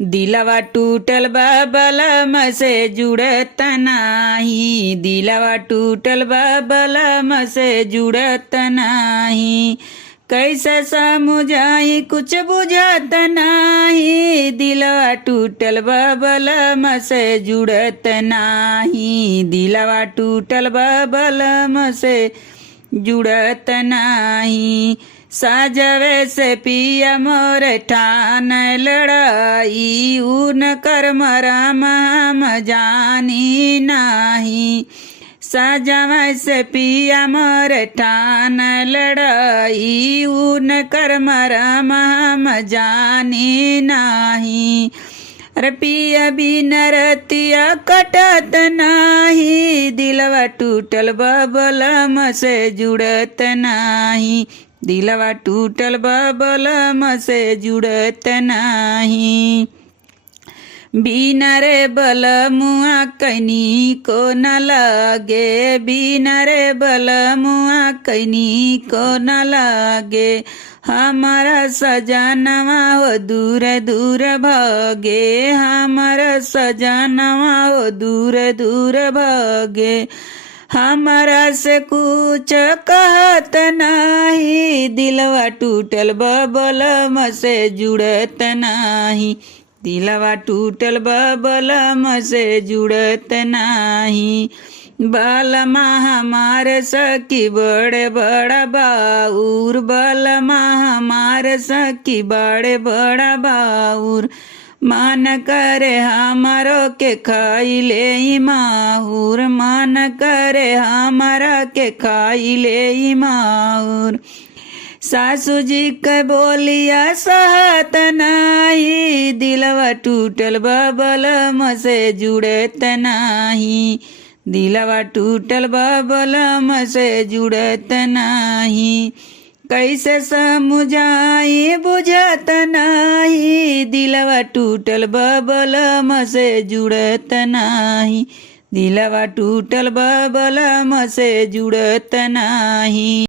दिलवा टूटल बा बलम से जुड़त नाही, दिलवा टूटल बा बलम से जुड़त नाही। कैसे समझाई कुछ बुझत नाही, दिलवा टूटल बा बलम से जुड़त नाही, दिलवा टूटल बा बलम से जुड़त नाही। साजवे से पिया मोर ठान लड़ाई, उन कर मरम हम जानी नाही। साजवे से पिया मोर ठान लड़ाई, उन कर मरम हम जानी नाही। अरे पिया बिन रतिया कटत नाही, दिलवा टूटल बा बलम से जुड़त नाही, दिलवा टूटल बा बलम से जुड़त नाही। बिना रे बलमुआ कैनी को न लागे, बिना रे बलमुआ कैनी को न लागे। हमारा सजनवा हो दूर दूर भागे, हमारा सजनवा हो दूर दूर भागे। हमारा से कुछ कहत नाही, दिलवा टूटल बा बलम से जुड़त नाही, दिलवा टूटल बा बलम से जुड़त नाही। बलमा हमार सखी बड़े बड़ा बाउर, बलमा हमार सखी बड़े बड़ा बाउर। मन करे हमारो के खाई ले माहुर, मन करे हमारा के खाई ले माहुर। सासू जी के बोलिया सहत नाही, दिलवा टूटल बा बलम से जुड़त नाही, दिलवा टूटल बा बलम से जुड़त नाही। कैसे समझाई बुझत नाही, दिलवा टूटल बा बलम से जुड़त नाही, दिलवा टूटल बा बलम से जुड़त नाही।